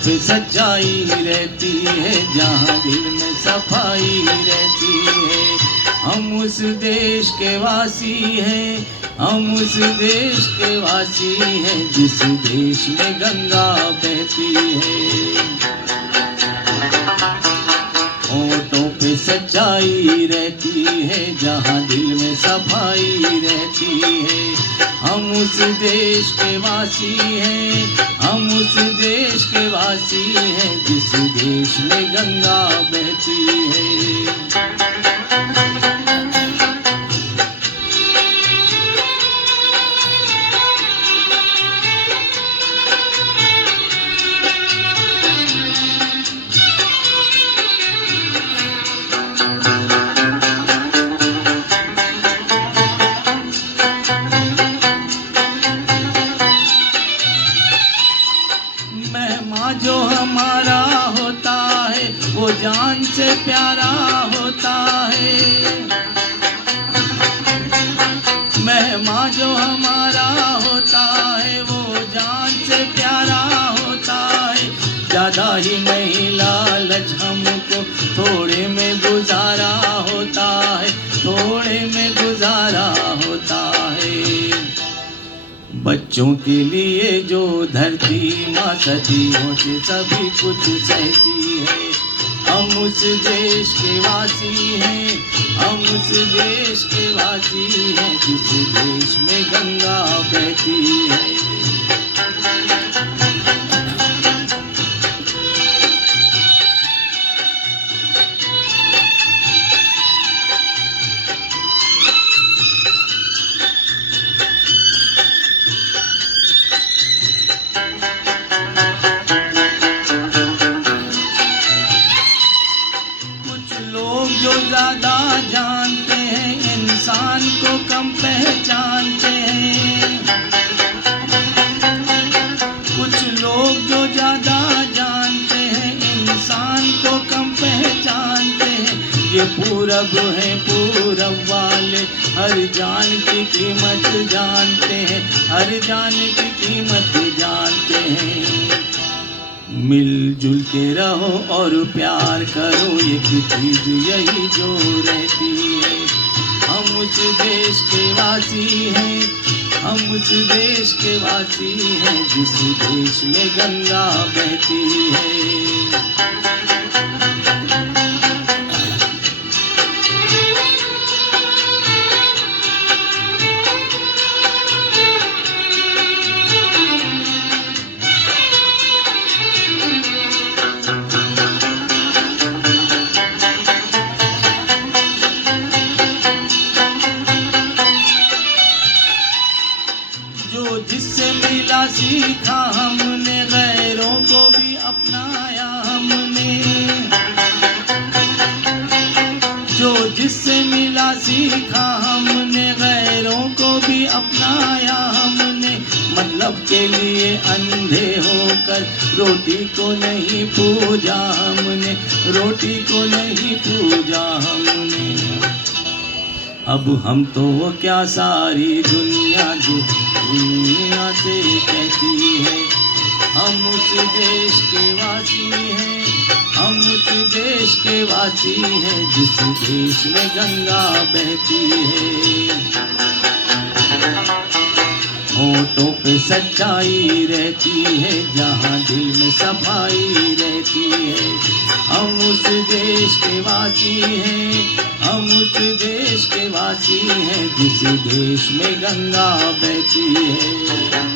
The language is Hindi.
पे सच्चाई रहती है, जहाँ दिल में सफाई रहती है। हम उस देश के वासी हैं, हम उस देश के वासी हैं, जिस देश में गंगा बहती है। होठों पे सच्चाई रहती है, जहाँ दिल में सफाई रहती है। हम उस देश के वासी हैं, हम उस देश के वासी हैं, जिस देश में गंगा बहती है। मेहमान जो हमारा होता है, वो जान से प्यारा होता है। मेहमान जो हमारा होता है, वो जान से प्यारा होता है। ज़्यादा ही नहीं लालच हमको, थोड़े में गुजारा होता है, थोड़े में गुजारा होता है। बच्चों के लिए जो धरती माँ सदियों से सभी कुछ सहती है। हम उस देश के वासी हैं, हम उस देश के वासी हैं, जिस देश में गंगा बहती है। जो ज्यादा जानते हैं, इंसान को कम पहचानते हैं। कुछ लोग जो ज्यादा जानते हैं, इंसान को कम पहचानते हैं। ये पूरब है, पूरब वाले हर जान की कीमत जानते हैं, हर जान की कीमत जानते हैं। मिलजुल के रहो और प्यार करो, एक चीज यही जो रहती है। हम उस देश के वासी हैं, हम उस देश के वासी हैं, जिस देश में गंगा बहती है। जो जिससे मिला सीखा हमने, गैरों को भी अपनाया हमने। जो जिससे मिला सीखा हमने, गैरों को भी अपनाया हमने। मतलब के लिए अंधे होकर रोटी को नहीं पूजा हमने, रोटी को नहीं पूजा हमने। अब हम तो वो क्या सारी दुनिया दुनिया से कहती है। हम उस देश के वासी हैं, हम उस देश के वासी हैं, जिस देश में गंगा बहती है। होठों पे सच्चाई रहती है, जहाँ दिल में सफाई रहती है। हम उस देश के वासी हैं, हम उस देश के वासी हैं, जिस देश में गंगा बहती है।